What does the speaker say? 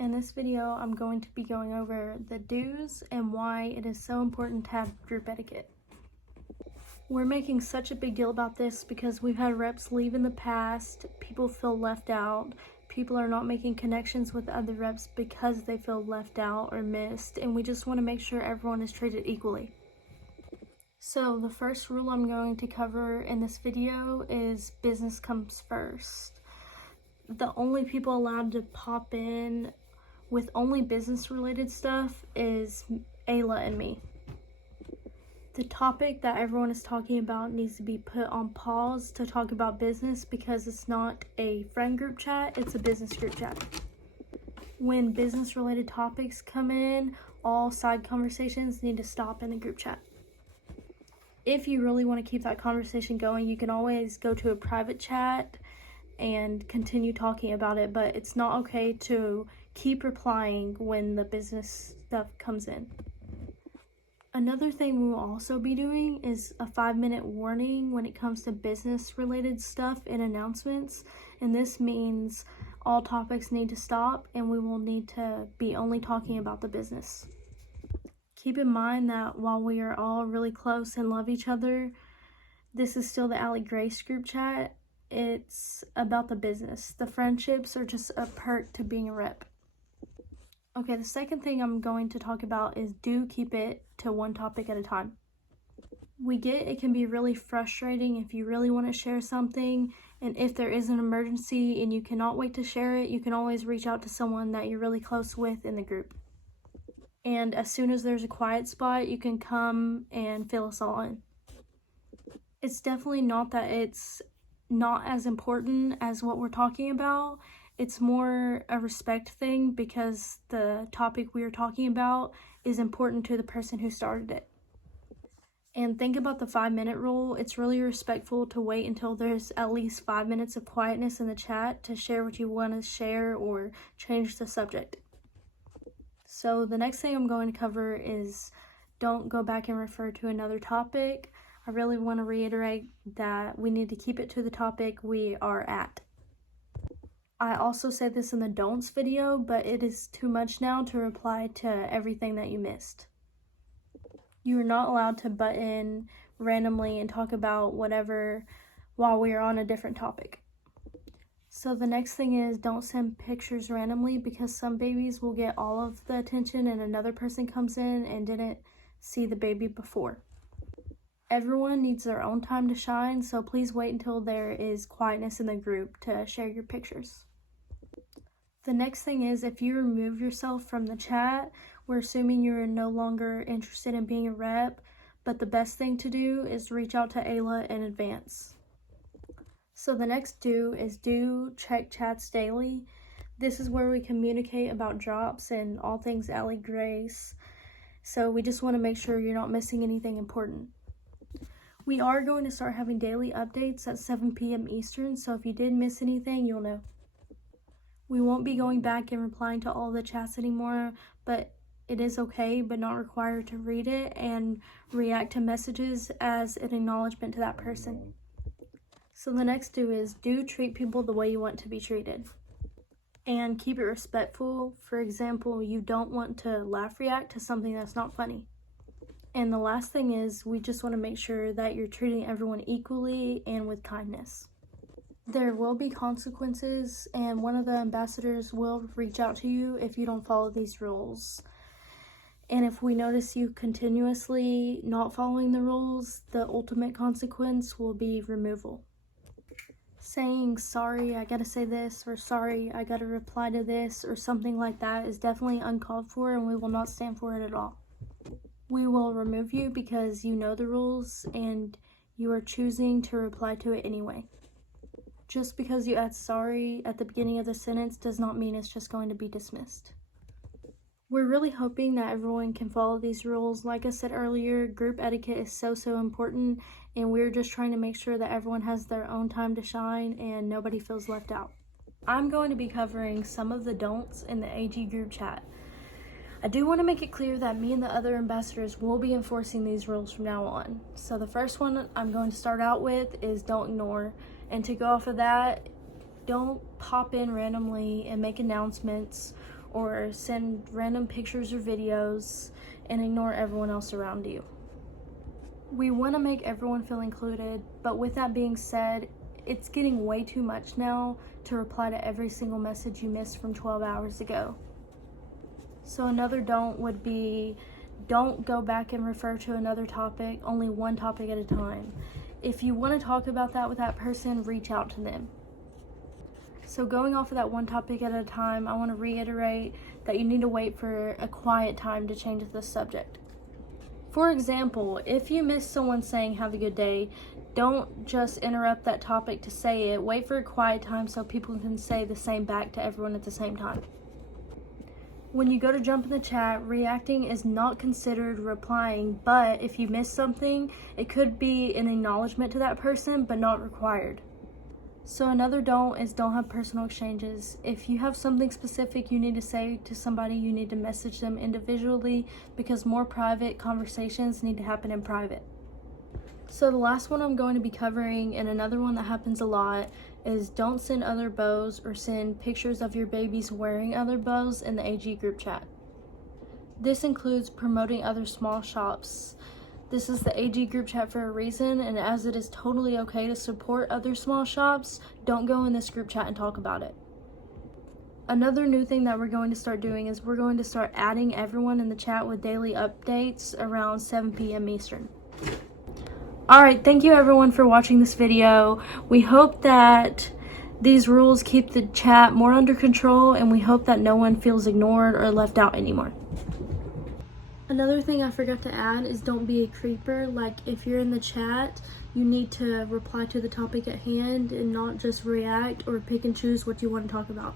In this video, I'm going to be going over the do's and why it is so important to have group etiquette. We're making such a big deal about this because we've had reps leave in the past, people feel left out, people are not making connections with other reps because they feel left out or missed, and we just want to make sure everyone is treated equally. So the first rule I'm going to cover in this video is business comes first. The only people allowed to pop in with only business related stuff is Ayla and me. The topic that everyone is talking about needs to be put on pause to talk about business because it's not a friend group chat, it's a business group chat. When business related topics come in, all side conversations need to stop in the group chat. If you really want to keep that conversation going, you can always go to a private chat and continue talking about it, but it's not okay to keep replying when the business stuff comes in. Another thing we will also be doing is a 5-minute warning when it comes to business related stuff in announcements, and this means all topics need to stop and we will need to be only talking about the business. Keep in mind that while we are all really close and love each other, this is still the Atley Grace group chat. It's about the business. The friendships are just a perk to being a rep. Okay, the second thing I'm going to talk about is do keep it to one topic at a time. We get it can be really frustrating if you really want to share something, and if there is an emergency and you cannot wait to share it, you can always reach out to someone that you're really close with in the group. And as soon as there's a quiet spot, you can come and fill us all in. It's definitely not that it's not as important as what we're talking about. It's more a respect thing because the topic we are talking about is important to the person who started it. And think about the 5-minute rule. It's really respectful to wait until there's at least 5 minutes of quietness in the chat to share what you want to share or change the subject. So the next thing I'm going to cover is don't go back and refer to another topic. I really want to reiterate that we need to keep it to the topic we are at. I also said this in the don'ts video, but it is too much now to reply to everything that you missed. You are not allowed to butt in randomly and talk about whatever while we are on a different topic. So the next thing is don't send pictures randomly because some babies will get all of the attention and another person comes in and didn't see the baby before. Everyone needs their own time to shine, so please wait until there is quietness in the group to share your pictures. The next thing is if you remove yourself from the chat, we're assuming you're no longer interested in being a rep, but the best thing to do is reach out to Ayla in advance. So the next do is do check chats daily. This is where we communicate about drops and all things Atley Grace. So we just want to make sure you're not missing anything important. We are going to start having daily updates at 7 p.m. Eastern, so if you did miss anything, you'll know. We won't be going back and replying to all the chats anymore, but it is okay, but not required to read it and react to messages as an acknowledgement to that person. So the next do is do treat people the way you want to be treated. And keep it respectful. For example, you don't want to laugh react to something that's not funny. And the last thing is we just want to make sure that you're treating everyone equally and with kindness. There will be consequences, and one of the ambassadors will reach out to you if you don't follow these rules. And if we notice you continuously not following the rules, the ultimate consequence will be removal. Saying, sorry, I gotta say this, or sorry, I gotta reply to this, or something like that is definitely uncalled for, and we will not stand for it at all. We will remove you because you know the rules and you are choosing to reply to it anyway. Just because you add sorry at the beginning of the sentence does not mean it's just going to be dismissed. We're really hoping that everyone can follow these rules. Like I said earlier, group etiquette is so important, and we're just trying to make sure that everyone has their own time to shine and nobody feels left out. I'm going to be covering some of the don'ts in the AG group chat. I do want to make it clear that me and the other ambassadors will be enforcing these rules from now on. So the first one I'm going to start out with is don't ignore. And to go off of that, don't pop in randomly and make announcements or send random pictures or videos and ignore everyone else around you. We want to make everyone feel included, but with that being said, it's getting way too much now to reply to every single message you missed from 12 hours ago. So another don't would be, don't go back and refer to another topic, only one topic at a time. If you want to talk about that with that person, reach out to them. So going off of that one topic at a time, I want to reiterate that you need to wait for a quiet time to change the subject. For example, if you miss someone saying have a good day, don't just interrupt that topic to say it. Wait for a quiet time so people can say the same back to everyone at the same time. When you go to jump in the chat, reacting is not considered replying, but if you miss something, it could be an acknowledgement to that person, but not required. So another don't is don't have personal exchanges. If you have something specific you need to say to somebody, you need to message them individually, because more private conversations need to happen in private. So the last one I'm going to be covering, and another one that happens a lot, is don't send other bows or send pictures of your babies wearing other bows in the AG group chat. This includes promoting other small shops. This is the AG group chat for a reason, and as it is totally okay to support other small shops, don't go in this group chat and talk about it. Another new thing that we're going to start doing is we're going to start adding everyone in the chat with daily updates around 7 p.m. Eastern. Alright, thank you everyone for watching this video. We hope that these rules keep the chat more under control, and we hope that no one feels ignored or left out anymore. Another thing I forgot to add is don't be a creeper. Like, if you're in the chat, you need to reply to the topic at hand and not just react or pick and choose what you want to talk about.